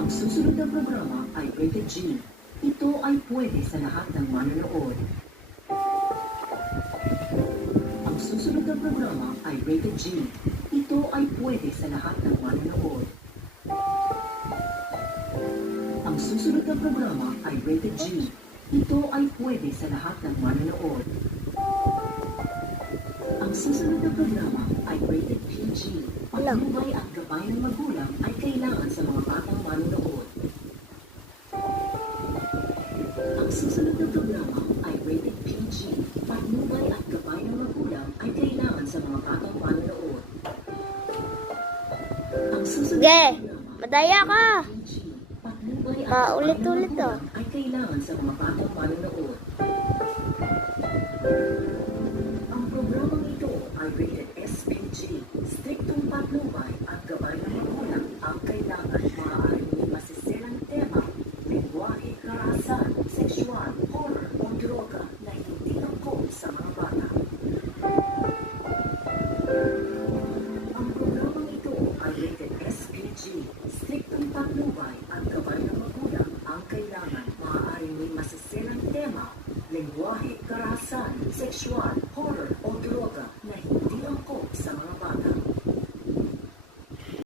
Ang susunod na programa ay rated G. Ito ay pwede sa lahat ng manonood. Ang susunod na programa ay rated G. Ito ay pwede sa lahat ng manonood. Ang susunod na programa ay rated G. Ito ay pwede sa lahat ng manonood. Ang susunod na programa ay rated PG. Patnubay at gabay ng magulang ay kailangan sa mga batang manonood. Ang susunod na programa ay rated PG. Patnubay at gabay ng magulang ay kailangan sa mga batang manonood. Ang susunod Sige, na programa madaya ka. ay PG. Patnubay at Paulit-ulit gabay ng magulang ay kailangan sa mga batang manonood. Ang programang ito ay rated SPG. Striktong patnubay at gabay ng magulang ang kailangan. Maaaring may masisirang tema, lengguwahe, karahasan, sexual, horror o droga na hindi angkop sa mga bata. Ang programang ito ay rated SPG. Striktong patnubay at gabay ng magulang ang kailangan. Maaaring may masisirang tema, lengguwahe, karahasan, sexual,